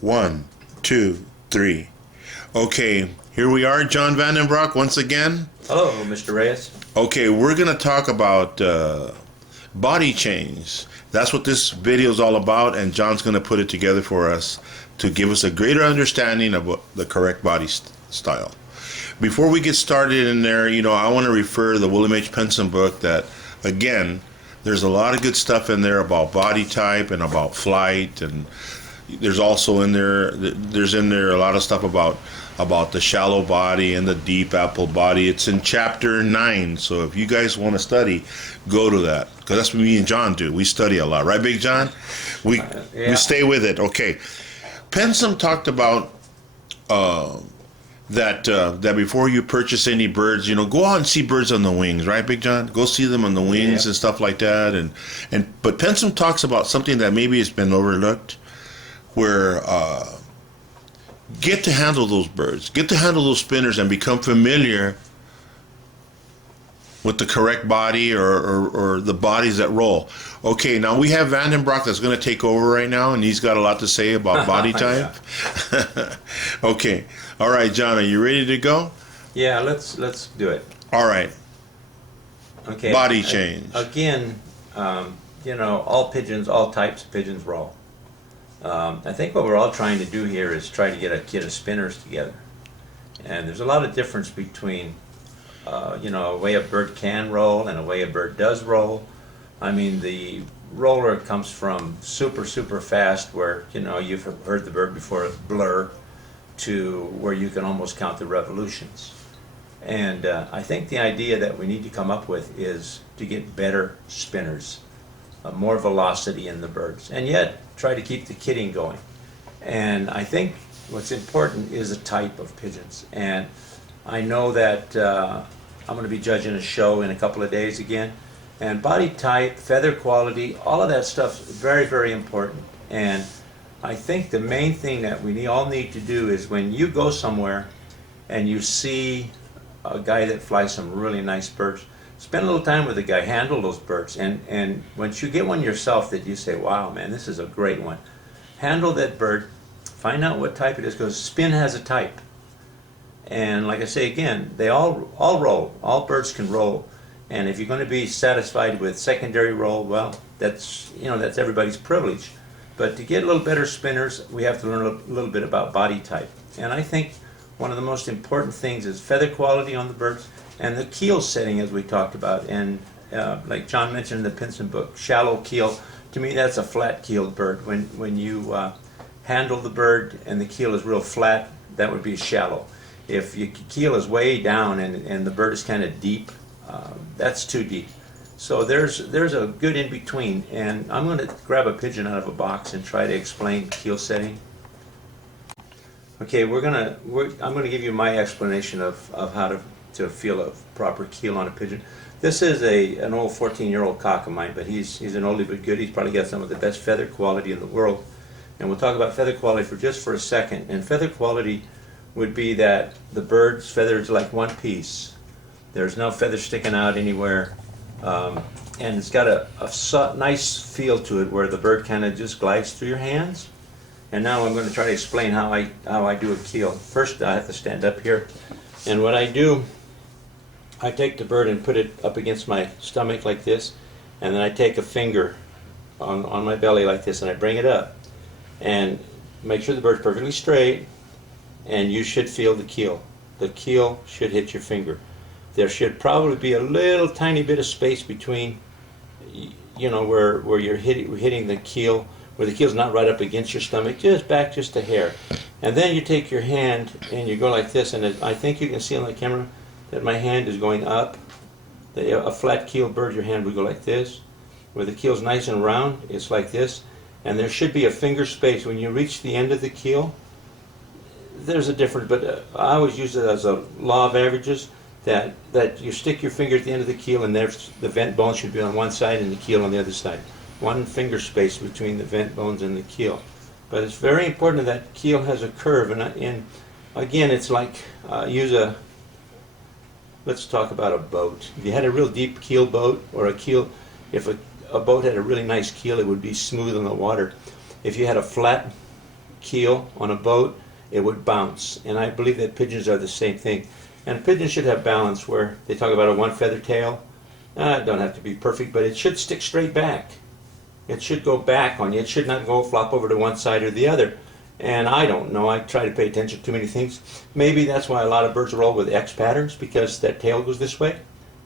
One, two, three. Okay, here we are, John Vandenbroek, once again. Hello, Mr. Reyes. Okay, we're going to talk about body change. That's what this video is all about, and John's going to put it together for us to give us a greater understanding of what the correct body style. Before we get started in there, I want to refer to the William H. Penson book that, again, there's a lot of good stuff in there about body type and about flight, and there's also in there a lot of stuff about the shallow body and the deep apple body. It's in chapter 9, so if you guys want to study, go to that, because that's what me and John do. We study a lot, right, Big John? We stay with it. Okay, Penson talked about that before you purchase any birds, go out and see birds on the wings, right, Big John? Go see them on the wings and stuff like that. But Penson talks about something that maybe has been overlooked, where get to handle those birds, get to handle those spinners, and become familiar with the correct body or the bodies that roll. Okay, now we have Vandenbroek that's going to take over right now, and he's got a lot to say about body type. Okay, all right, John, are you ready to go? Yeah, let's do it. All right. Okay. Body change. Again, all pigeons, all types of pigeons roll. I think what we're all trying to do here is try to get a kit of spinners together. And there's a lot of difference between, a way a bird can roll and a way a bird does roll. I mean, the roller comes from super, super fast, where, you've heard the bird before blur, to where you can almost count the revolutions. And I think the idea that we need to come up with is to get better spinners, more velocity in the birds, and yet try to keep the kitting going. And I think what's important is a type of pigeons. And I know that I'm going to be judging a show in a couple of days again, and body type, feather quality, all of that stuff is very, very important. And I think the main thing that we all need to do is, when you go somewhere and you see a guy that flies some really nice birds, spend a little time with the guy, handle those birds, and once you get one yourself that you say, wow, man, this is a great one, handle that bird, find out what type it is, because spin has a type. And like I say again, they all roll. All birds can roll. And if you're going to be satisfied with secondary roll, well, that's everybody's privilege. But to get a little better spinners, we have to learn a little bit about body type. And I think one of the most important things is feather quality on the birds, and the keel setting, as we talked about. And like John mentioned in the Penson book, shallow keel, to me that's a flat-keeled bird. When you handle the bird and the keel is real flat, that would be shallow. If your keel is way down and the bird is kind of deep, that's too deep. So there's a good in-between, and I'm going to grab a pigeon out of a box and try to explain keel setting. Okay, I'm going to give you my explanation of how to feel a proper keel on a pigeon. This is an old 14-year-old cock of mine, but he's an oldie but good. He's probably got some of the best feather quality in the world. And we'll talk about feather quality for a second. And feather quality would be that the bird's feather is like one piece. There's no feather sticking out anywhere. And it's got a nice feel to it, where the bird kind of just glides through your hands. And now I'm going to try to explain how I do a keel. First, I have to stand up here. And what I do, I take the bird and put it up against my stomach like this, and then I take a finger on my belly like this, and I bring it up. And make sure the bird's perfectly straight, and you should feel the keel. The keel should hit your finger. There should probably be a little tiny bit of space between, where you're hitting the keel, where the keel's not right up against your stomach, just a hair. And then you take your hand and you go like this, and I think you can see on the camera that my hand is going up. A flat keel bird, your hand would go like this. Where the keel's nice and round, it's like this. And there should be a finger space. When you reach the end of the keel, there's a difference, but I always use it as a law of averages, that you stick your finger at the end of the keel, and there's the vent bone should be on one side and the keel on the other side. One finger space between the vent bones and the keel. But it's very important that keel has a curve, and again, it's like let's talk about a boat. If you had a real deep keel boat, or a keel, if a boat had a really nice keel, it would be smooth on the water. If you had a flat keel on a boat, it would bounce. And I believe that pigeons are the same thing. And pigeons should have balance, where they talk about a one feather tail. It don't have to be perfect, but it should stick straight back. It should go back on you. It should not go flop over to one side or the other. And I don't know. I try to pay attention to too many things. Maybe that's why a lot of birds roll with X patterns, because that tail goes this way.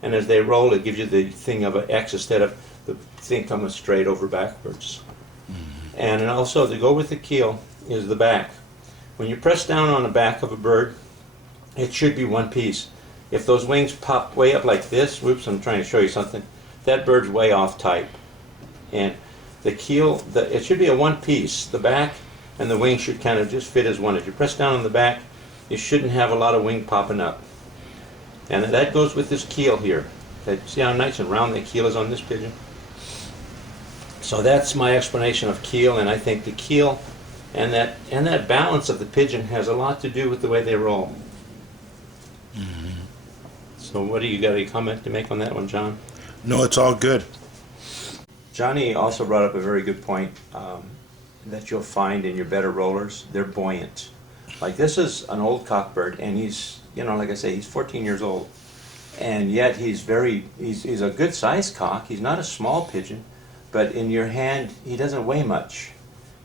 And as they roll, it gives you the thing of an X instead of the thing coming straight over backwards. And also, to go with the keel is the back. When you press down on the back of a bird, it should be one piece. If those wings pop way up like this, whoops, I'm trying to show you something, that bird's way off type. And the keel, it should be a one piece. The back and the wing should kind of just fit as one. If you press down on the back, you shouldn't have a lot of wing popping up. And that goes with this keel here. See how nice and round the keel is on this pigeon? So that's my explanation of keel, and I think the keel and that balance of the pigeon has a lot to do with the way they roll. So what do you got, a comment to make on that one, John? No, it's all good. Johnny also brought up a very good point that you'll find in your better rollers. They're buoyant. Like, this is an old cockbird, and he's, like I say, he's 14 years old, and yet he's a good sized cock. He's not a small pigeon, but in your hand he doesn't weigh much.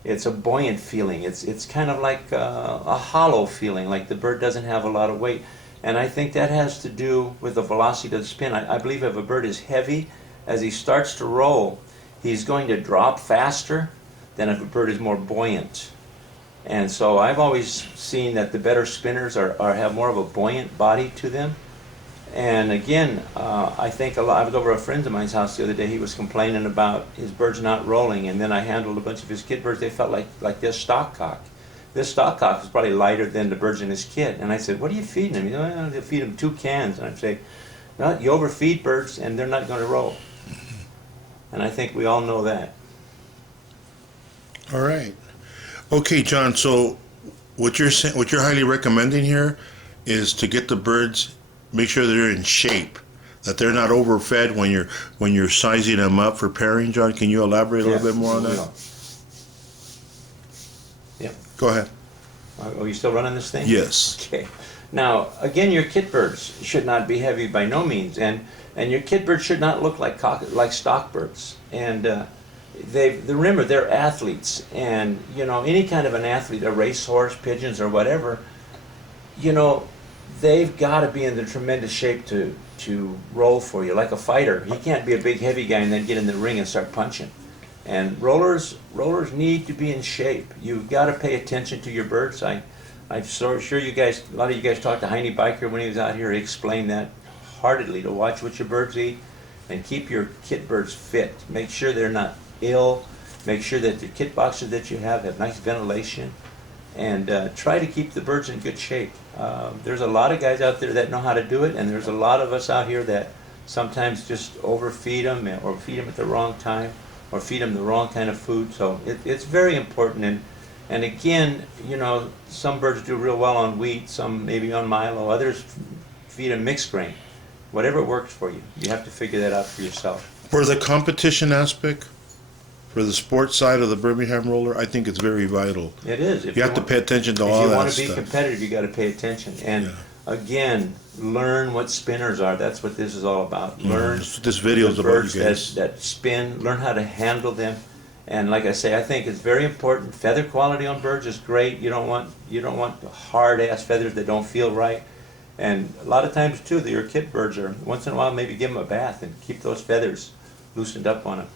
It's a buoyant feeling. It's kind of like a hollow feeling, like the bird doesn't have a lot of weight. And I think that has to do with the velocity of the spin. I believe if a bird is heavy, as he starts to roll, he's going to drop faster than if a bird is more buoyant. And so I've always seen that the better spinners have more of a buoyant body to them. And again, I think a lot. I was over at a friend of mine's house the other day. He was complaining about his birds not rolling, and then I handled a bunch of his kid birds. They felt like this stock cock. This stock cock is probably lighter than the birds in his kit. And I said, "What are you feeding him?" He said, "Well, I feed him 2 cans." And I'd say, "Well, you overfeed birds, and they're not going to roll." And I think we all know that. All right. Okay, John. So what you're saying, what you're highly recommending here, is to get the birds, make sure they're in shape, that they're not overfed when you're sizing them up for pairing. John, can you elaborate a little bit more on that? Yep. Go ahead. Are you still running this thing? Yes. Okay. Now, again, your kit birds should not be heavy by no means, and your kit birds should not look like stock birds. And remember, they're athletes, and any kind of an athlete, a racehorse, pigeons, or whatever, they've got to be in the tremendous shape to roll for you, like a fighter. He can't be a big heavy guy and then get in the ring and start punching. And rollers need to be in shape. You've got to pay attention to your birds. I'm sure you guys, a lot of you guys talked to Heine Biker when he was out here. He explained that heartedly, to watch what your birds eat and keep your kit birds fit. Make sure they're not ill. Make sure that the kit boxes that you have nice ventilation, and try to keep the birds in good shape. There's a lot of guys out there that know how to do it, and there's a lot of us out here that sometimes just overfeed them or feed them at the wrong time or feed them the wrong kind of food. So it's very important. And again, some birds do real well on wheat, some maybe on milo, others feed them mixed grain. Whatever works for you. You have to figure that out for yourself. For the competition aspect, for the sports side of the Birmingham roller, I think it's very vital. It is. You have to pay attention to all that stuff. If you want to be competitive, you got to pay attention. And again, learn what spinners are. That's what this is all about. Learn this video is about birds you guys. that spin. Learn how to handle them. And like I say, I think it's very important. Feather quality on birds is great. You don't want hard ass feathers that don't feel right. And a lot of times too, your kit birds are, once in a while, maybe give them a bath and keep those feathers loosened up on them.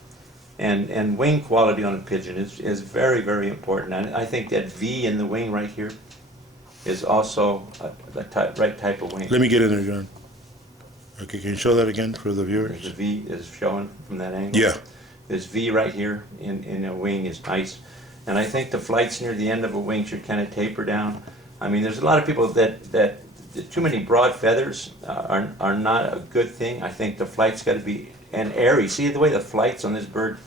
And wing quality on a pigeon is very, very important. And I think that V in the wing right here is also the right type of wing. Let me get in there, John. Okay, can you show that again for the viewers? The V is showing from that angle. Yeah. This V right here in a wing is nice. And I think the flights near the end of a wing should kind of taper down. I mean, there's a lot of people that too many broad feathers are not a good thing. I think the flight's got to be airy. See the way the flights on this bird,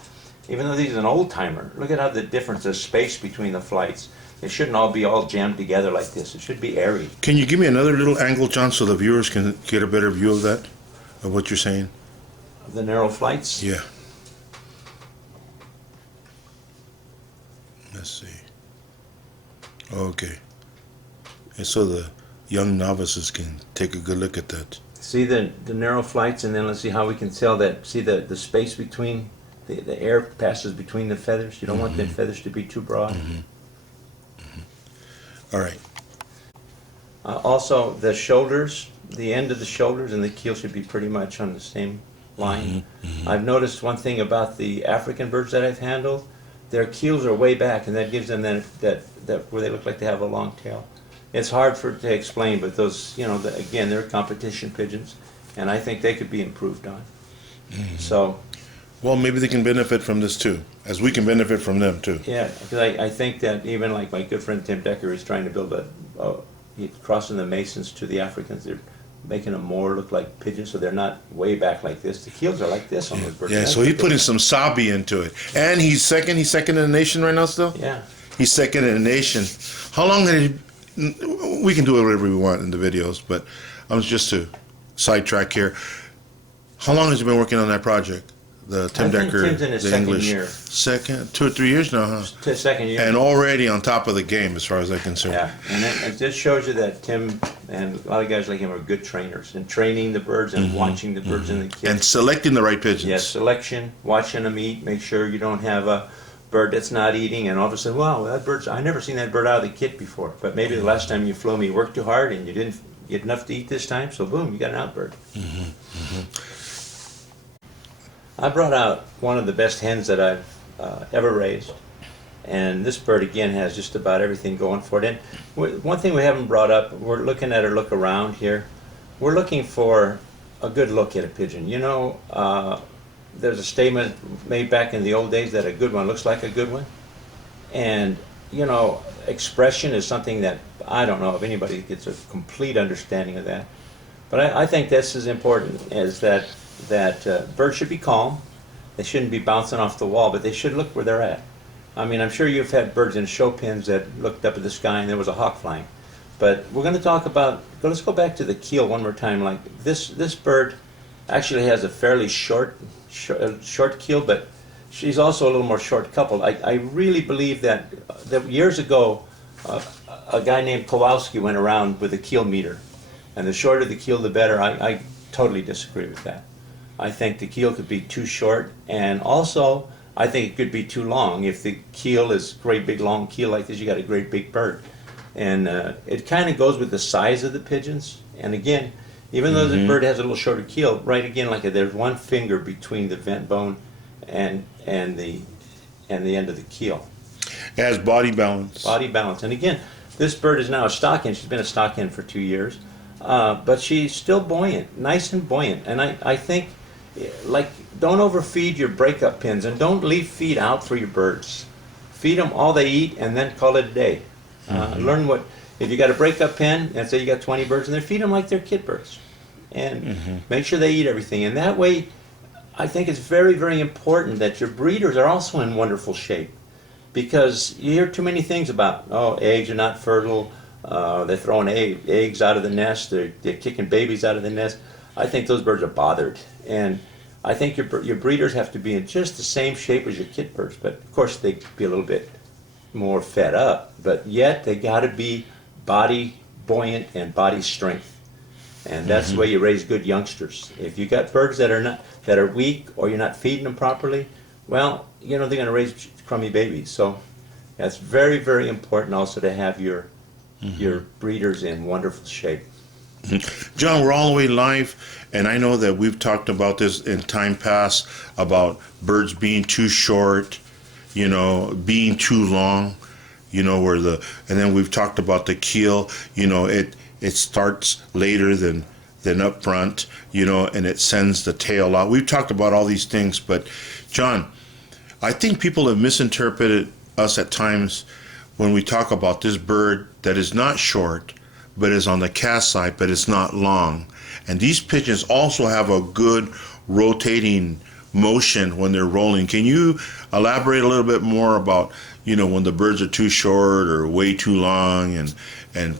even though he's an old timer, look at how the difference is space between the flights. It shouldn't all be all jammed together like this. It should be airy. Can you give me another little angle, John, so the viewers can get a better view of that, of what you're saying? The narrow flights? Yeah. Let's see. Okay. And so the young novices can take a good look at that. See the narrow flights, and then let's see how we can tell that. See the space between the air passes between the feathers. You don't want the feathers to be too broad. All right. Also, the shoulders, the end of the shoulders and the keel should be pretty much on the same line. I've noticed one thing about the African birds that I've handled. Their keels are way back, and that gives them that where they look like they have a long tail. It's hard to explain, but those, again, they're competition pigeons, and I think they could be improved on. So, well, maybe they can benefit from this too, as we can benefit from them too. yeah, because I think that even like my good friend Tim Decker is trying to build he's crossing the Masons to the Africans. They're making them more look like pigeons, so they're not way back like this. The keels are like this on those birds. Yeah, so he's putting some sabi into it, and he's second in the nation right now still. Yeah. He's second in the nation. How long had he? We can do whatever we want in the videos, but I'm just to sidetrack here. How long has he been working on that project? The Tim I think Decker, Tim's in his the second English year. second, 2 or 3 years now, huh? To the second year. And already on top of the game, as far as I'm concerned. Yeah, and it just shows you that Tim and a lot of guys like him are good trainers and training the birds and watching the birds and the kids. And selecting the right pigeons. Yes, selection, watching them eat, make sure you don't have a bird that's not eating, and all of a sudden, wow, that bird's, I never seen that bird out of the kit before. But maybe the last time you flew him, you worked too hard and you didn't get enough to eat this time, so boom, you got an outbird. I brought out one of the best hens that I've ever raised. And this bird, again, has just about everything going for it. And one thing we haven't brought up, we're looking at her look around here. We're looking for a good look at a pigeon. There's a statement made back in the old days that a good one looks like a good one. And, expression is something that I don't know if anybody gets a complete understanding of that. But I think this is important, is that birds should be calm. They shouldn't be bouncing off the wall, but they should look where they're at. I mean, I'm sure you've had birds in show pens that looked up at the sky and there was a hawk flying. But we're going to talk about, let's go back to the keel one more time. Like this bird actually has a fairly short keel, but she's also a little more short coupled. I really believe that years ago, a guy named Kowalski went around with a keel meter. And the shorter the keel, the better. I totally disagree with that. I think the keel could be too short, and also I think it could be too long. If the keel is great big long keel like this, you got a great big bird. And it kind of goes with the size of the pigeons. And again, even though the bird has a little shorter keel, right again, like there's one finger between the vent bone and the end of the keel. It has body balance. Body balance. And again, this bird is now a stock hen. She's been a stock hen for 2 years. But she's still buoyant, nice and buoyant. And I think, don't overfeed your breakup pins, and don't leave feed out for your birds. Feed them all they eat and then call it a day. Learn if you got a breakup pen, and say you got 20 birds in there, feed them like they're kid birds. And make sure they eat everything. And that way, I think it's very, very important that your breeders are also in wonderful shape. Because you hear too many things about, eggs are not fertile, they're throwing eggs out of the nest, they're kicking babies out of the nest. I think those birds are bothered. And I think your breeders have to be in just the same shape as your kit birds. But of course they be a little bit more fed up. But yet they got to be body buoyant and body strength. And that's the way you raise good youngsters. If you got birds that are weak, or you're not feeding them properly, well, they're going to raise crummy babies. So that's very, very important also to have your breeders in wonderful shape. John, we're all the way live, and I know that we've talked about this in time past about birds being too short, being too long, and then we've talked about the keel, it starts later than up front, and it sends the tail out. We've talked about all these things, but John, I think people have misinterpreted us at times when we talk about this bird that is not short, but is on the cast side, but it's not long. And these pigeons also have a good rotating motion when they're rolling. Can you elaborate a little bit more about, when the birds are too short or way too long, and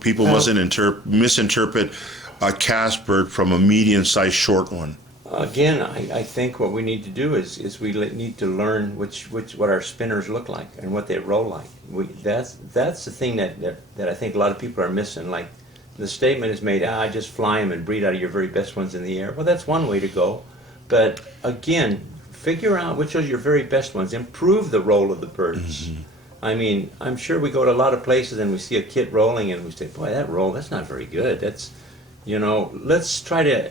people mustn't misinterpret a cast bird from a medium-sized short one? Again, I think what we need to do is we need to learn what our spinners look like and what they roll like. That's the thing that I think a lot of people are missing. Like the statement is made, I just fly them and breed out of your very best ones in the air. Well, that's one way to go. But again, figure out which are your very best ones. Improve the roll of the birds. Mm-hmm. I mean, I'm sure we go to a lot of places and we see a kit rolling and we say, boy, that roll, that's not very good. That's, let's try to,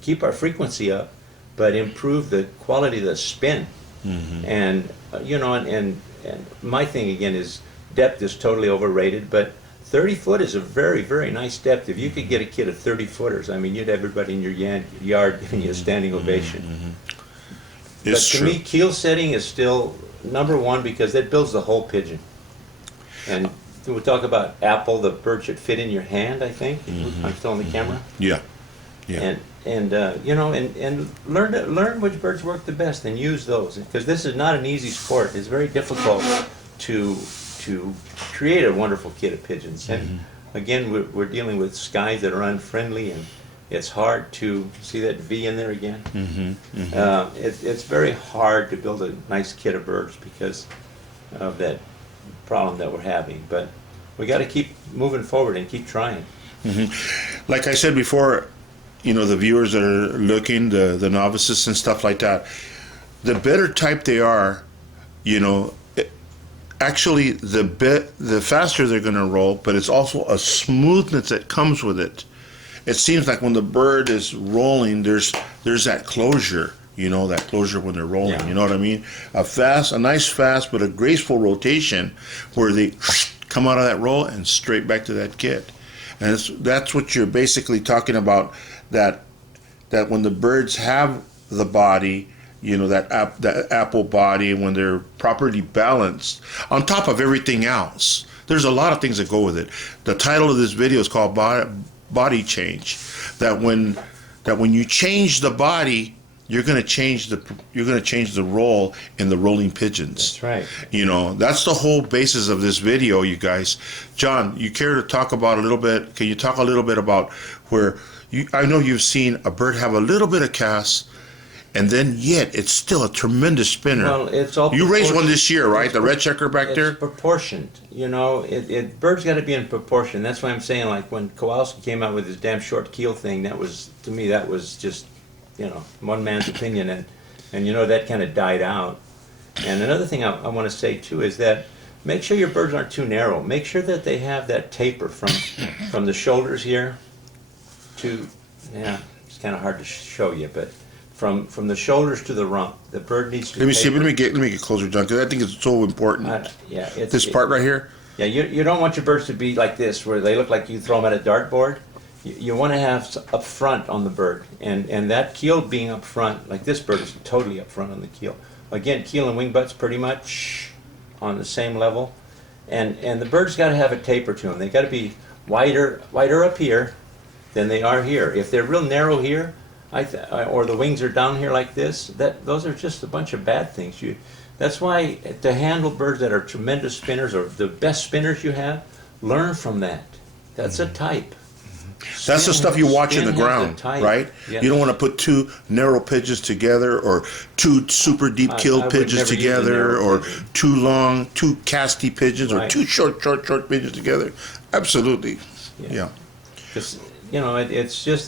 keep our frequency up, but improve the quality of the spin. Mm-hmm. And, and my thing again is depth is totally overrated, but 30 foot is a very, very nice depth. If you could get a kid of 30 footers, I mean, you'd have everybody in your yard giving you a standing ovation. Mm-hmm. But to me, keel setting is still number one because that builds the whole pigeon. And we'll talk about apple, the bird should fit in your hand, I think. Mm-hmm. I'm still on the camera. Yeah. Yeah. And learn which birds work the best and use those, because this is not an easy sport. It's very difficult to create a wonderful kit of pigeons. And again, we're dealing with skies that are unfriendly, and it's hard to see that V in there again. It's very hard to build a nice kit of birds because of that problem that we're having. But we got to keep moving forward and keep trying. Like I said before, the viewers that are looking, the novices and stuff like that, the better type they are, actually the faster they're going to roll, but it's also a smoothness that comes with it. It seems like when the bird is rolling, there's that closure, that closure when they're rolling. Yeah. You know what I mean? A nice fast, but a graceful rotation where they come out of that roll and straight back to that kit. And that's what you're basically talking about, that when the birds have the body, that apple body, when they're properly balanced, on top of everything else, there's a lot of things that go with it. The title of this video is called Body Change. That when you change the body, you're going to change the roll in the rolling pigeons. That's right. That's the whole basis of this video, you guys. John, you care to talk about a little bit? Can you talk a little bit about where I know you've seen a bird have a little bit of cast, and then yet it's still a tremendous spinner. Well, it's all you raised one this year, right? The red checker back there. It's proportioned. Birds got to be in proportion. That's why I'm saying, like when Kowalski came out with his damn short keel thing, that was just one man's opinion, and that kind of died out. And another thing I want to say too is that make sure your birds aren't too narrow. Make sure that they have that taper from the shoulders here to, it's kind of hard to show you, but from the shoulders to the rump, the bird needs to. Let me get closer, John, because I think it's so important. This part right here. Yeah, you don't want your birds to be like this, where they look like you throw them at a dartboard. You want to have up front on the bird, and that keel being up front, like this bird is totally up front on the keel. Again, keel and wing butts pretty much on the same level, and the birds got to have a taper to them. They got to be wider up here than they are here. If they're real narrow here, or the wings are down here like this, those are just a bunch of bad things. That's why to handle birds that are tremendous spinners or the best spinners you have, learn from that. That's a type. That's the stuff you watch in the ground, right? Yes. You don't want to put two narrow pigeons together, or two super deep killed pigeons together, or two casty pigeons, or two short pigeons together. Absolutely, yeah. Because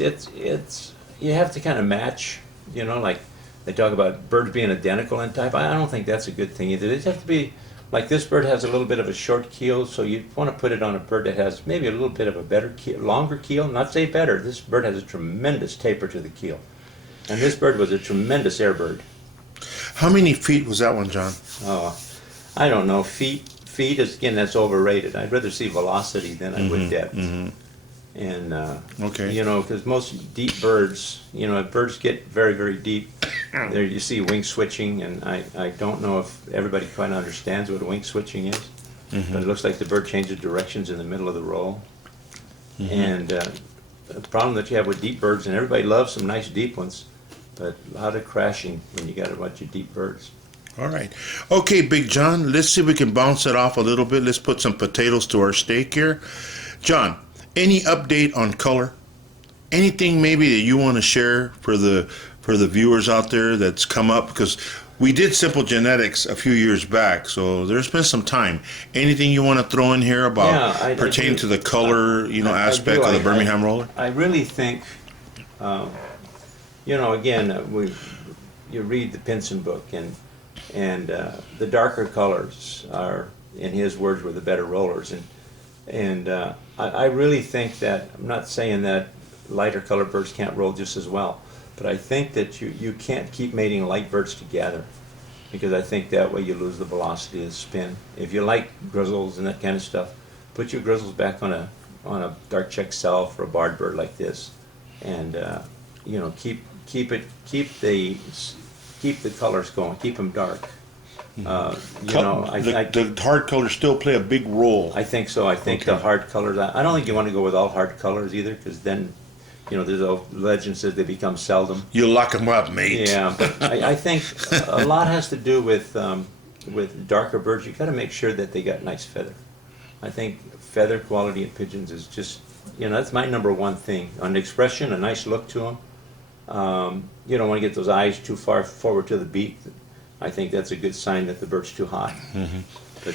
it's you have to kind of match. Like they talk about birds being identical in type. I don't think that's a good thing either. They have to be. Like this bird has a little bit of a short keel, so you want to put it on a bird that has maybe a little bit of a better keel, longer keel. Not say better. This bird has a tremendous taper to the keel, and this bird was a tremendous air bird. How many feet was that one, John? Oh, I don't know. Feet is again, that's overrated. I'd rather see velocity than I would depth. And because most deep birds, if birds get very, very deep, there you see wing switching, and I don't know if everybody quite understands what wing switching is, but it looks like the bird changes directions in the middle of the roll. And the problem that you have with deep birds, and everybody loves some nice deep ones, but a lot of crashing when you got a bunch of deep birds. All right. Okay, Big John, let's see if we can bounce it off a little bit. Let's put some potatoes to our steak here. John, any update on color? anything maybe that you want to share for the viewers out there that's come up? Because we did simple genetics a few years back, so there's been some time. Anything you want to throw in here about pertaining to the color, aspect of the Birmingham roller? I really think, again, you read the Pinson book, and the darker colors are, in his words, were the better rollers, and I really think that, I'm not saying that lighter colored birds can't roll just as well, but I think that you can't keep mating light birds together, because I think that way you lose the velocity of the spin. If you like grizzles and that kind of stuff, put your grizzles back on a dark check self or a barred bird like this, and keep the colors going, keep them dark. The hard colors still play a big role. I think so. I think the hard colors. I don't think you want to go with all hard colors either, because then, there's a legend says they become seldom. You lock them up, mate. Yeah, but I think a lot has to do with darker birds. You got to make sure that they got nice feather. I think feather quality in pigeons is just, that's my number one thing. On expression, a nice look to them. You don't want to get those eyes too far forward to the beak. I think that's a good sign that the bird's too hot. Mm-hmm. But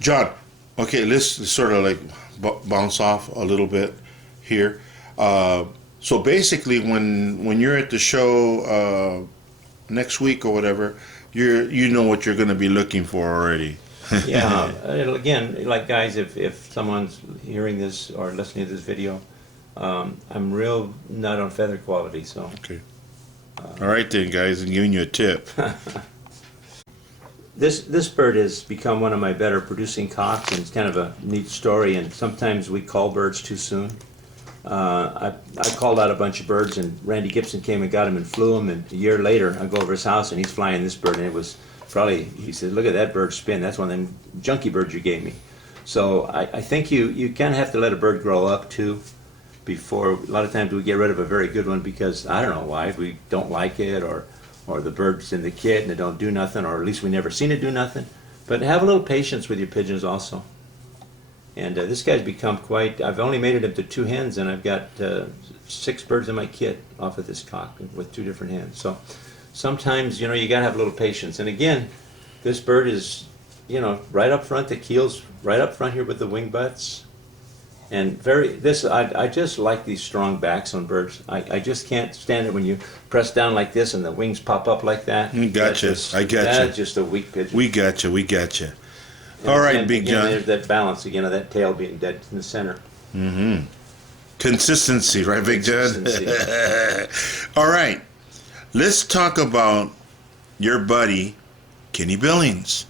John, okay, let's sort of like bounce off a little bit here. So basically, when you're at the show next week or whatever, you know what you're going to be looking for already. Yeah. Again, like guys, if someone's hearing this or listening to this video, I'm real nut on feather quality. So. Okay. All right then, guys, I'm giving you a tip. This bird has become one of my better producing cocks, and it's kind of a neat story. And sometimes we call birds too soon. I called out a bunch of birds, and Randy Gibson came and got him and flew him. And a year later, I go over his house, and he's flying this bird, and it was probably, he said, "Look at that bird spin. That's one of them junky birds you gave me." So I think you kind of have to let a bird grow up too. Before, a lot of times we get rid of a very good one because I don't know why, we don't like it, or the bird's in the kit and it don't do nothing, or at least we never seen it do nothing. But have a little patience with your pigeons also. And this guy's become quite, I've only mated him to 2 hens, and I've got 6 birds in my kit off of this cock with 2 different hens. So sometimes, you gotta have a little patience. And again, this bird is, right up front, the keel's right up front here with the wing butts. And I just like these strong backs on birds. I just can't stand it when you press down like this and the wings pop up like that. Gotcha. I gotcha. That's just a weak pigeon. We gotcha. All right, Big John. There's that balance again of that tail being dead in the center. Mm-hmm. Consistency, right, Big John? All right. Let's talk about your buddy, Kenny Billings.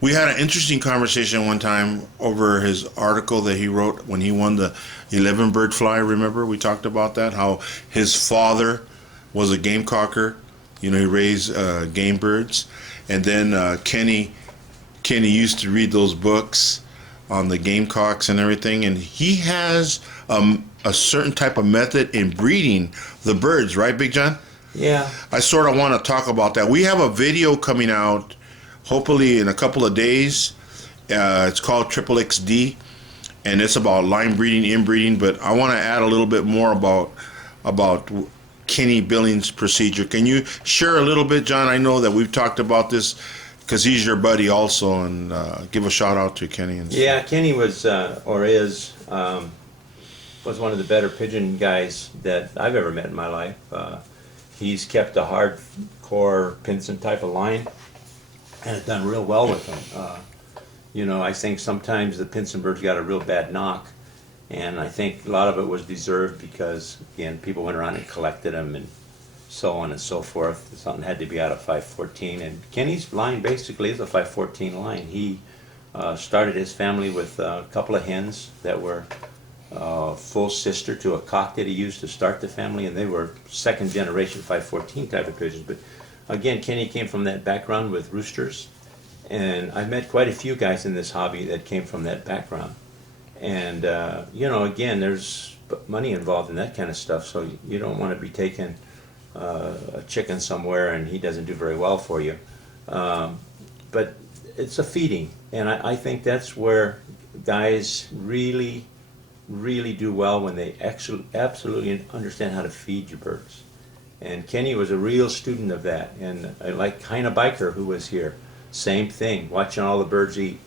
We had an interesting conversation one time over his article that he wrote when he won the 11 bird fly. Remember, we talked about that, how his father was a gamecocker. He raised game birds. And then Kenny used to read those books on the gamecocks and everything. And he has a certain type of method in breeding the birds, right, Big John? Yeah. I sort of want to talk about that. We have a video coming out hopefully in a couple of days. It's called Triple XD, and it's about line breeding, inbreeding. But I want to add a little bit more about Kenny Billings' procedure. Can you share a little bit, John? I know that we've talked about this because he's your buddy also, and give a shout out to Kenny. Yeah, Kenny was was one of the better pigeon guys that I've ever met in my life. He's kept a hardcore Pinson type of line, and it's done real well with them. I think sometimes the Pinson birds got a real bad knock, and I think a lot of it was deserved because, again, people went around and collected them and so on and so forth. Something had to be out of 514, and Kenny's line basically is a 514 line. He started his family with a couple of hens that were full sister to a cock that he used to start the family, and they were second generation 514 type of pigeons. But again, Kenny came from that background with roosters, and I've met quite a few guys in this hobby that came from that background. And again, there's money involved in that kind of stuff, so you don't want to be taking a chicken somewhere and he doesn't do very well for you. But it's a feeding, and I think that's where guys really really do well when they actually absolutely understand how to feed your birds. And Kenny was a real student of that. And like Heine Biker, who was here, same thing, watching all the birds eat.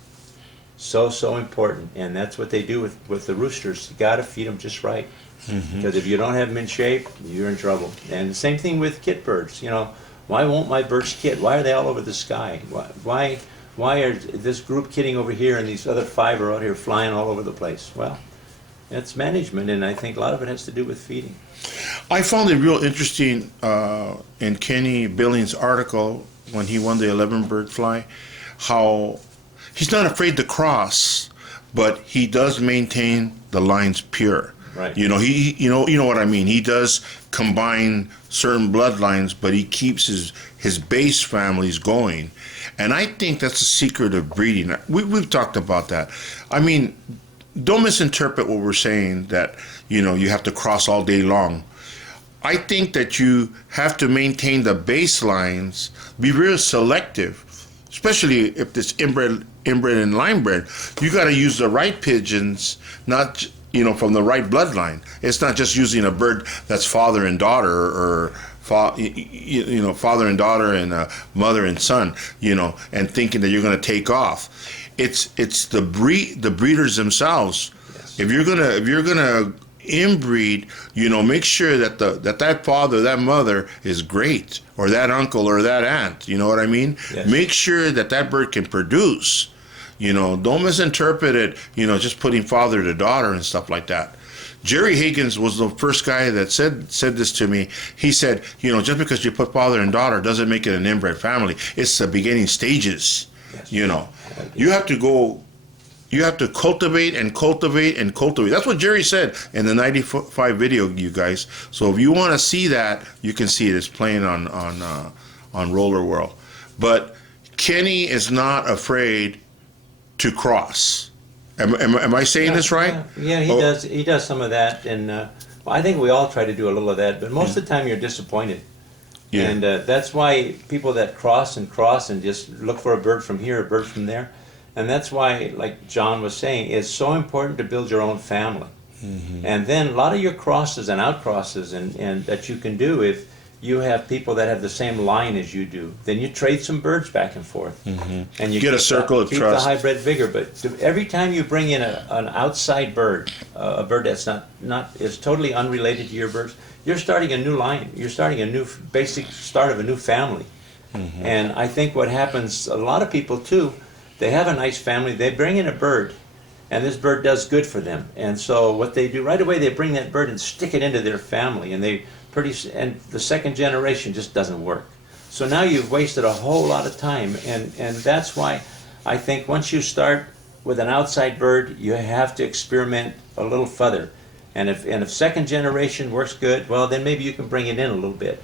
So important. And that's what they do with the roosters. You got to feed them just right. Because if you don't have them in shape, you're in trouble. And the same thing with kit birds. You know, why won't my birds kit? Why are they all over the sky? Why are this group kitting over here and these other 5 are out here flying all over the place? Well, it's management, and I think a lot of it has to do with feeding. I found it real interesting in Kenny Billings' article when he won the 11 bird fly, how he's not afraid to cross, but he does maintain the lines pure. Right. You know, you know what I mean. He does combine certain bloodlines, but he keeps his base families going, and I think that's the secret of breeding. We've talked about that. I mean, don't misinterpret what we're saying that you know you have to cross all day long. I think that you have to maintain the baselines, be real selective, especially if it's inbred and linebred. You got to use the right pigeons, not from the right bloodline. It's not just using a bird that's father and daughter or father and daughter and mother and son, and thinking that you're going to take off. It's the breeders themselves. Yes. If you're gonna inbreed, make sure that that father, that mother is great, or that uncle or that aunt. You know what I mean? Yes. Make sure that bird can produce. Don't misinterpret it, just putting father to daughter and stuff like that. Jerry Higgins was the first guy that said this to me. He said, just because you put father and daughter doesn't make it an inbred family. It's the beginning stages. Yes. You have to cultivate and cultivate and cultivate. That's what Jerry said in the 95 video, you guys. So if you want to see that, you can see it. It's playing on Roller World. But Kenny is not afraid to cross. Am I saying this right? Yeah, he does. He does some of that, and I think we all try to do a little of that. But most of the time, you're disappointed, and that's why people that cross and just look for a bird from here, a bird from there, and that's why, like John was saying, it's so important to build your own family, and then a lot of your crosses and outcrosses, and that you can do if you have people that have the same line as you do, then you trade some birds back and forth, and you get a circle of trust. Keep the hybrid vigor. But every time you bring in an outside bird, a bird that's not is totally unrelated to your birds, you're starting a new line. You're starting a new basic start of a new family. And I think what happens, a lot of people too, they have a nice family, they bring in a bird, and this bird does good for them. And so what they do right away, they bring that bird and stick it into their family, and and the second generation just doesn't work. So now you've wasted a whole lot of time, and that's why I think once you start with an outside bird, you have to experiment a little further. And if second generation works good, well, then maybe you can bring it in a little bit.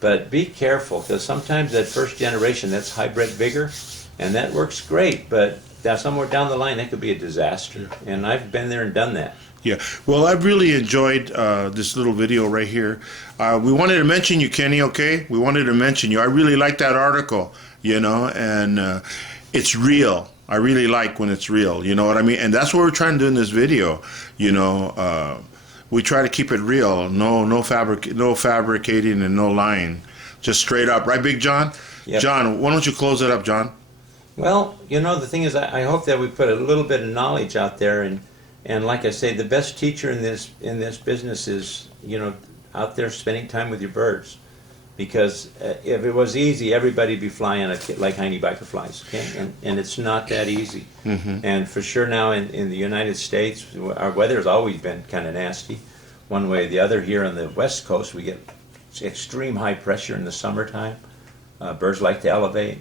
But be careful, because sometimes that first generation, that's hybrid vigor, and that works great, but somewhere down the line, that could be a disaster. And I've been there and done that. Yeah, well, I've really enjoyed this little video right here. We wanted to mention you, Kenny, okay? We wanted to mention you. I really like that article, and it's real. I really like when it's real, you know what I mean? And that's what we're trying to do in this video, We try to keep it real, no fabricating and no lying. Just straight up. Right, Big John? Yep. John, why don't you close it up, John? Well, the thing is, I hope that we put a little bit of knowledge out there, and like I say, the best teacher in this business is, out there spending time with your birds. Because if it was easy, everybody'd be flying like Heine Biker flies, okay? And it's not that easy. And for sure now in the United States, our weather has always been kind of nasty, one way or the other. Here on the West Coast, we get extreme high pressure in the summertime. Birds like to elevate.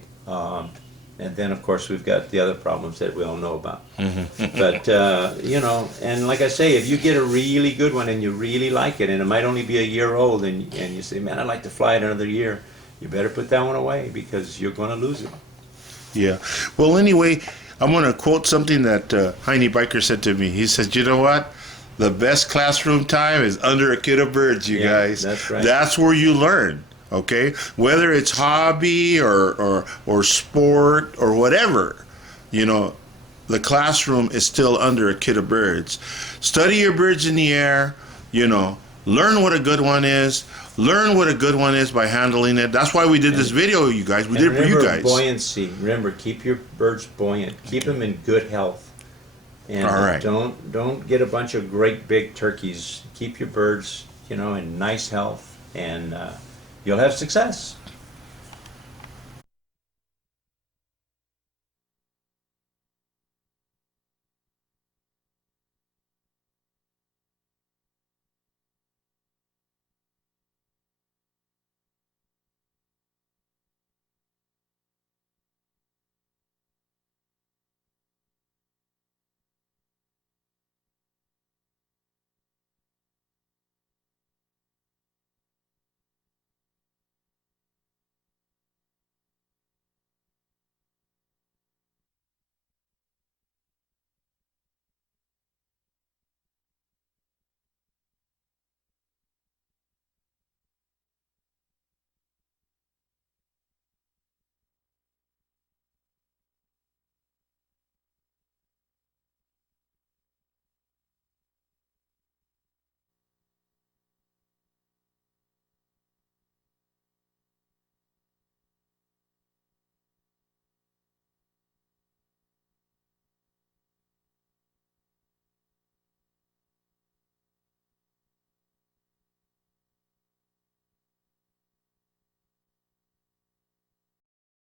And then, of course, we've got the other problems that we all know about. But, and like I say, if you get a really good one and you really like it, and it might only be a year old, and you say, man, I'd like to fly it another year, you better put that one away, because you're going to lose it. Yeah. Well, anyway, I'm going to quote something that Heine Biker said to me. He said, you know what? The best classroom time is under a kid of birds, you guys. That's right. That's where you learn. Okay, whether it's hobby or sport or whatever, the the classroom is still under a kid of birds. Study your birds in the air, you know, learn what a good one is. Learn what a good one is by handling it. That's why we did this video, you guys. We did it for you guys. Buoyancy. Remember, keep your birds buoyant. Keep them in good health. And All right. don't get a bunch of great big turkeys. Keep your birds, you know, in nice health, and you'll have success.